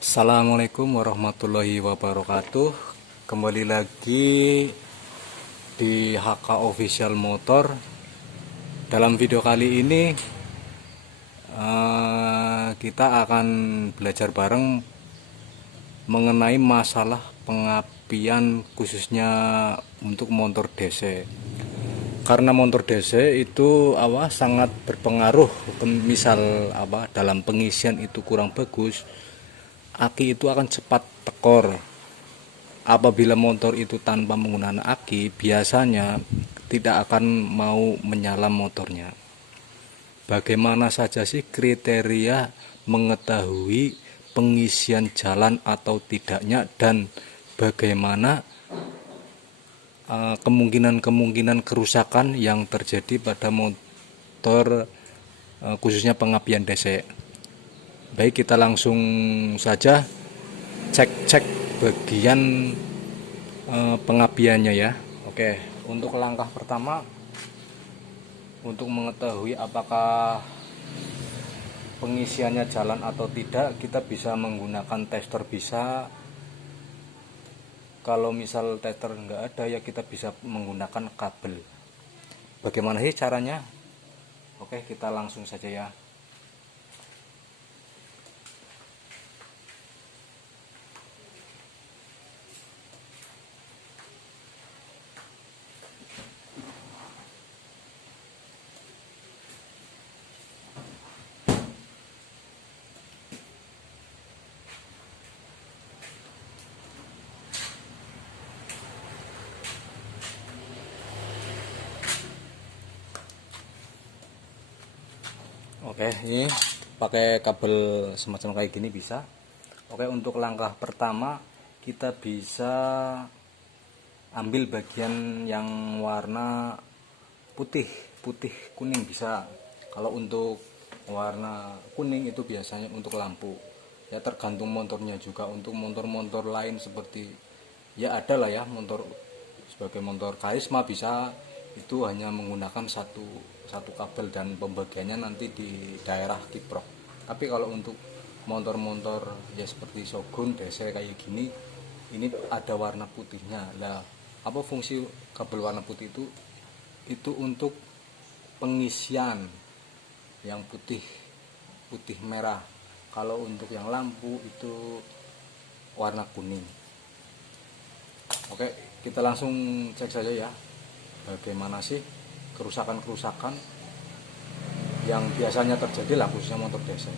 Assalamualaikum warahmatullahi wabarakatuh. Kembali lagi di HK Official Motor. Dalam video kali ini kita akan belajar bareng mengenai masalah pengapian khususnya untuk motor DC. Karena motor DC itu sangat berpengaruh, misal dalam pengisian itu kurang bagus, aki itu akan cepat tekor. Apabila motor itu tanpa menggunakan aki, biasanya tidak akan mau menyala motornya. Bagaimana saja sih kriteria mengetahui pengisian jalan atau tidaknya, dan bagaimana kemungkinan kerusakan yang terjadi pada motor khususnya pengapian DC. Baik, kita langsung saja cek bagian pengapiannya ya. Oke, untuk langkah pertama untuk mengetahui apakah pengisiannya jalan atau tidak, kita bisa menggunakan tester. Bisa, kalau misal tester nggak ada ya kita bisa menggunakan kabel. Bagaimana sih caranya? Oke, kita langsung saja ya. Oke, ini pakai kabel semacam kayak gini bisa. Oke, untuk langkah pertama kita bisa ambil bagian yang warna putih kuning bisa. Kalau untuk warna kuning itu biasanya untuk lampu ya, tergantung motornya juga. Untuk motor-motor lain seperti ya ada lah ya, motor sebagai motor karisma bisa, itu hanya menggunakan satu kabel dan pembagiannya nanti di daerah kiprok. Tapi kalau untuk motor-motor ya seperti Shogun, DC kayak gini, ini ada warna putihnya. Lah, apa fungsi kabel warna putih itu? Itu untuk pengisian yang putih merah. Kalau untuk yang lampu itu warna kuning. Oke, kita langsung cek saja ya, bagaimana sih kerusakan yang biasanya terjadi lah khususnya motor DC.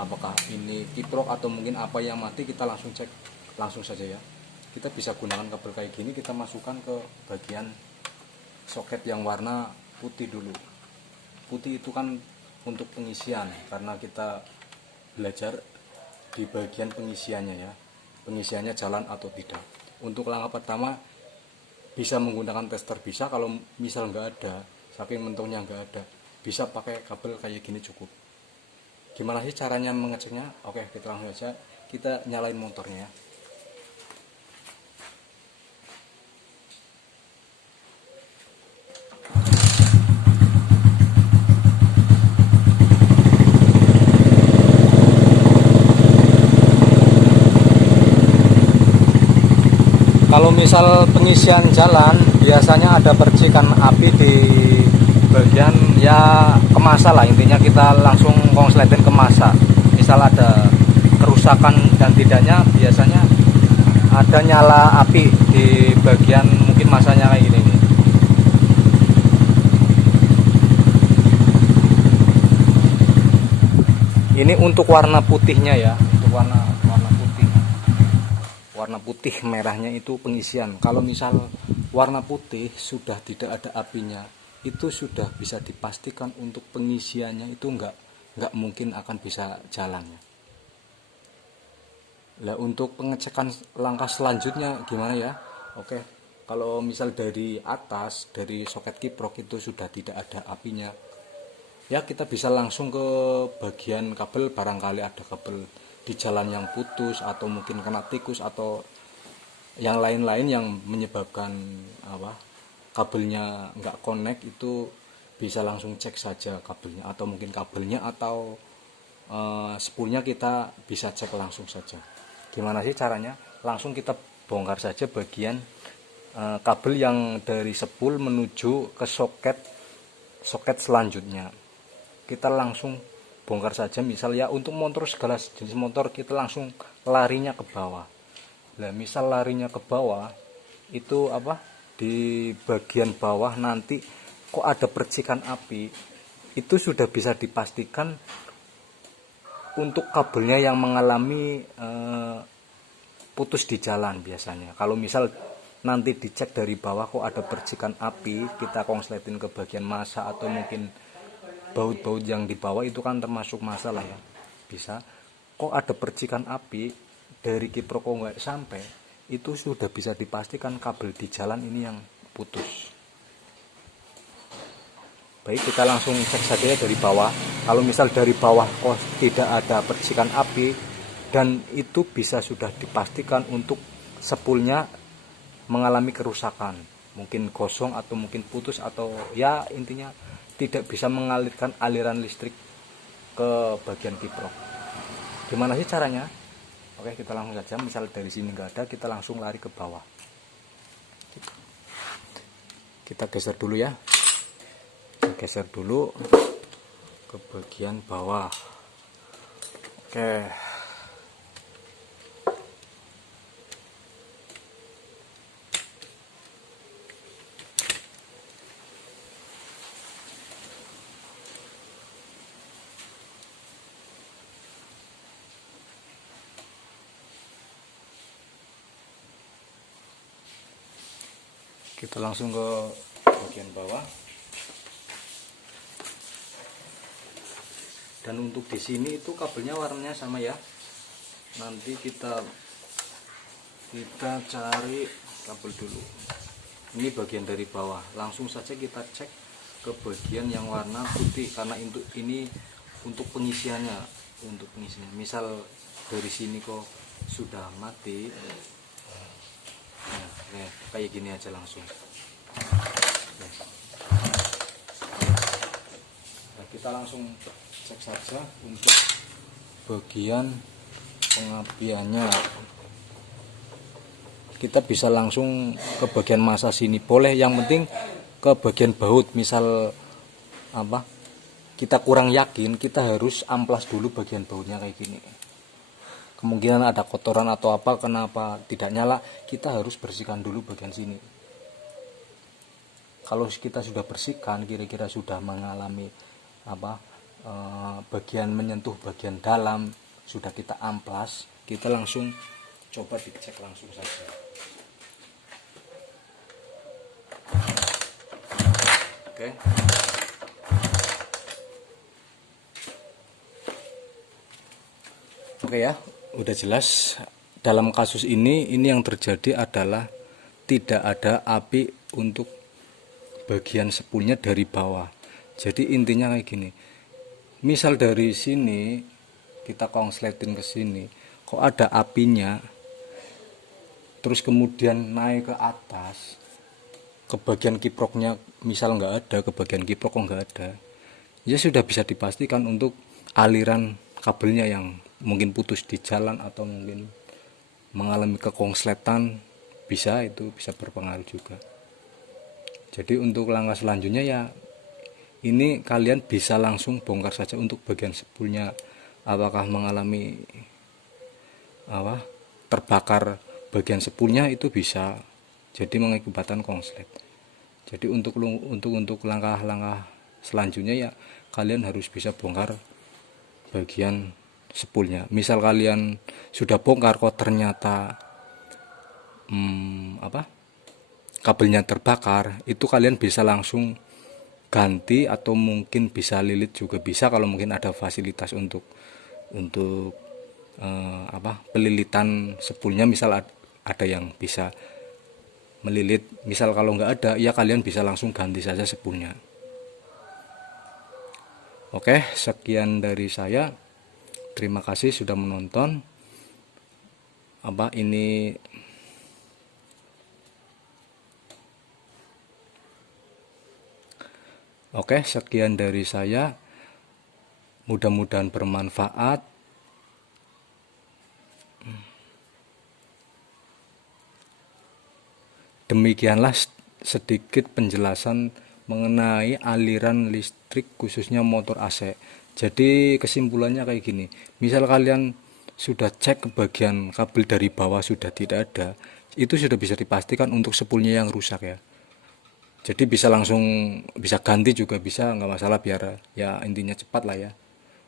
Apakah ini kiprok atau mungkin apa yang mati, kita langsung cek langsung saja ya. Kita bisa gunakan kabel kayak gini, kita masukkan ke bagian soket yang warna putih dulu. Putih itu kan untuk pengisian, karena kita belajar di bagian pengisiannya ya, pengisiannya jalan atau tidak. Untuk langkah pertama bisa menggunakan tester bisa. Kalau misal nggak ada, saking mentungnya nggak ada, bisa pakai kabel kayak gini cukup. Gimana sih caranya mengeceknya? Oke, kita langsung aja, kita nyalain motornya ya. Kalau misal pengisian jalan biasanya ada percikan api di bagian ya kemasa lah, intinya kita langsung konsletin ke masa. Misal ada kerusakan dan tidaknya, biasanya ada nyala api di bagian mungkin masanya kayak gini nih. Ini untuk warna putihnya ya, untuk warna putih merahnya itu pengisian. Kalau misal warna putih sudah tidak ada apinya, itu sudah bisa dipastikan untuk pengisiannya itu nggak mungkin akan bisa jalannya. Lah, untuk pengecekan langkah selanjutnya gimana ya? Oke, kalau misal dari atas, dari soket kiprok itu sudah tidak ada apinya ya, kita bisa langsung ke bagian kabel. Barangkali ada kabel di jalan yang putus, atau mungkin kena tikus atau yang lain-lain yang menyebabkan kabelnya nggak connect, itu bisa langsung cek saja kabelnya, atau mungkin kabelnya atau spoolnya kita bisa cek langsung saja. Gimana sih caranya? Langsung kita bongkar saja bagian kabel yang dari spool menuju ke soket selanjutnya. Kita langsung bongkar saja, misal ya untuk motor segala jenis motor kita langsung larinya ke bawah. Nah, misal larinya ke bawah itu apa? Di bagian bawah nanti kok ada percikan api, itu sudah bisa dipastikan untuk kabelnya yang mengalami putus di jalan biasanya. Kalau misal nanti dicek dari bawah kok ada percikan api, kita konsletin ke bagian masa atau mungkin baut-baut yang di bawah, itu kan termasuk masalah ya. Bisa kok ada percikan api dari kiprok kok nggak sampai, itu sudah bisa dipastikan kabel di jalan ini yang putus. Baik, kita langsung cek saja dari bawah. Kalau misal dari bawah kok tidak ada percikan api, dan itu bisa sudah dipastikan untuk spoolnya mengalami kerusakan, mungkin gosong atau mungkin putus, atau ya intinya tidak bisa mengalirkan aliran listrik ke bagian kiprok. Gimana sih caranya? Oke, kita langsung saja. Misal dari sini nggak ada, kita langsung lari ke bawah. Kita geser dulu ya, geser dulu ke bagian bawah. Oke, kita langsung ke bagian bawah. Dan untuk di sini itu kabelnya warnanya sama ya. Nanti kita cari kabel dulu. Ini bagian dari bawah. Langsung saja kita cek ke bagian yang warna putih, karena untuk ini untuk pengisiannya, Misal dari sini kok sudah mati. Nah, kayak gini aja langsung. Nah, kita langsung cek saja untuk bagian pengapiannya. Kita bisa langsung ke bagian masa sini boleh, yang penting ke bagian baut. Misal apa, kita kurang yakin, kita harus amplas dulu bagian bautnya kayak gini. Kemungkinan ada kotoran atau apa, kenapa tidak nyala, kita harus bersihkan dulu bagian sini. Kalau kita sudah bersihkan, kira-kira sudah mengalami apa, bagian menyentuh bagian dalam, sudah kita amplas, kita langsung coba dicek langsung saja. Oke. Oke ya, udah jelas. Dalam kasus ini yang terjadi adalah tidak ada api untuk bagian spoolnya dari bawah. Jadi intinya kayak gini. Misal dari sini kita konsletin ke sini, kok ada apinya, terus kemudian naik ke atas, ke bagian kiproknya misal nggak ada, ke bagian kiprok kok nggak ada, ya sudah bisa dipastikan untuk aliran kabelnya yang mungkin putus di jalan atau mungkin mengalami kekonsletan, itu bisa berpengaruh juga. Jadi untuk langkah selanjutnya ya ini kalian bisa langsung bongkar saja untuk bagian spoolnya, apakah mengalami terbakar bagian spoolnya, itu bisa jadi mengakibatkan konslet. Jadi untuk langkah-langkah selanjutnya ya kalian harus bisa bongkar bagian spoolnya. Misal kalian sudah bongkar kok ternyata kabelnya terbakar, itu kalian bisa langsung ganti atau mungkin bisa lilit juga bisa, kalau mungkin ada fasilitas untuk pelilitan spoolnya, misal ada yang bisa melilit. Misal kalau nggak ada ya kalian bisa langsung ganti saja spoolnya. Oke, sekian dari saya. Terima kasih sudah menonton. Oke, sekian dari saya. Mudah-mudahan bermanfaat. Demikianlah sedikit penjelasan mengenai aliran listrik khususnya motor AC. Jadi kesimpulannya kayak gini, misal kalian sudah cek ke bagian kabel dari bawah sudah tidak ada, itu sudah bisa dipastikan untuk spoolnya yang rusak ya. Jadi bisa langsung bisa ganti juga bisa, nggak masalah, biar ya intinya cepat lah ya.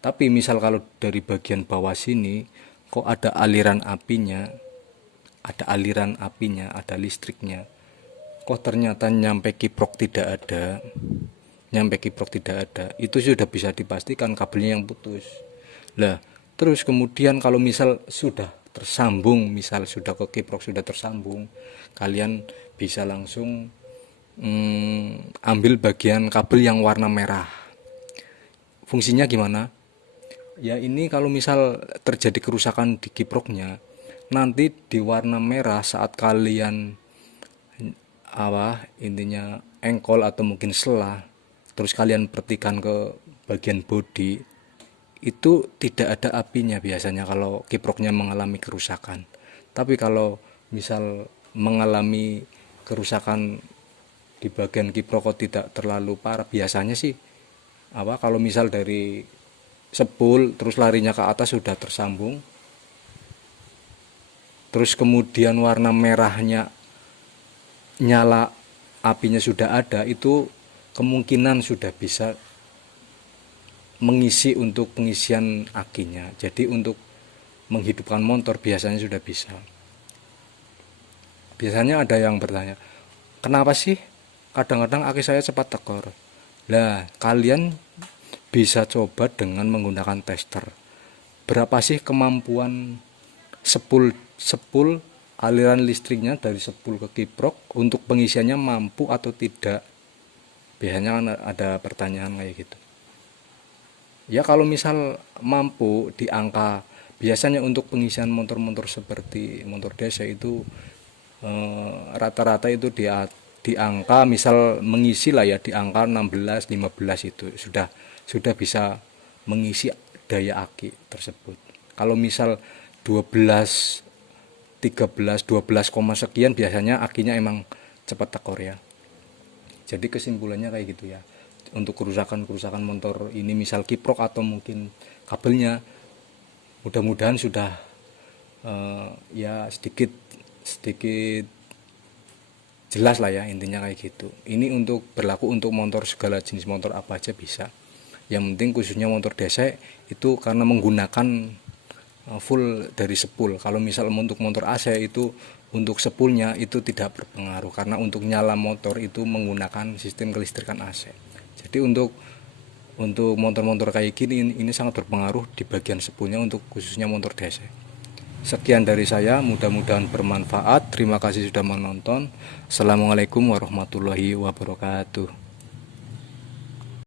Tapi misal kalau dari bagian bawah sini kok ada listriknya, kok ternyata nyampe kiprok tidak ada, itu sudah bisa dipastikan kabelnya yang putus. Lah, terus kemudian kalau misal sudah tersambung, misal sudah ke kiprok sudah tersambung, kalian bisa langsung ambil bagian kabel yang warna merah. Fungsinya gimana? Ya ini kalau misal terjadi kerusakan di kiproknya, nanti di warna merah saat kalian intinya engkol atau mungkin selah, terus kalian perhatikan ke bagian bodi, itu tidak ada apinya biasanya kalau kiproknya mengalami kerusakan. Tapi kalau misal mengalami kerusakan di bagian kiprok tidak terlalu parah, biasanya sih kalau misal dari spool terus larinya ke atas sudah tersambung, terus kemudian warna merahnya nyala, apinya sudah ada, itu kemungkinan sudah bisa mengisi untuk pengisian akinya. Jadi untuk menghidupkan motor biasanya sudah bisa. Biasanya ada yang bertanya, kenapa sih kadang-kadang aki saya cepat tekor? Lah, kalian bisa coba dengan menggunakan tester. Berapa sih kemampuan spool aliran listriknya dari spool ke kiprok untuk pengisiannya mampu atau tidak? Biasanya kan ada pertanyaan kayak gitu. Ya kalau misal mampu di angka, biasanya untuk pengisian motor-motor seperti motor DC itu rata-rata itu di angka, misal mengisi lah ya di angka 16-15 itu sudah bisa mengisi daya aki tersebut. Kalau misal 12, 13, 12, sekian biasanya akinya emang cepat tekor ya. Jadi kesimpulannya kayak gitu ya. Untuk kerusakan motor ini misal kiprok atau mungkin kabelnya, mudah-mudahan sudah ya sedikit jelas lah ya, intinya kayak gitu. Ini untuk berlaku untuk motor, segala jenis motor apa aja bisa. Yang penting khususnya motor DC itu karena menggunakan full dari spool. Kalau misal untuk motor AC itu untuk spoolnya itu tidak berpengaruh, karena untuk nyala motor itu menggunakan sistem kelistrikan AC. Jadi untuk motor-motor kayak gini ini sangat berpengaruh di bagian spoolnya untuk khususnya motor DC. Sekian dari saya, mudah-mudahan bermanfaat. Terima kasih sudah menonton. Assalamualaikum warahmatullahi wabarakatuh.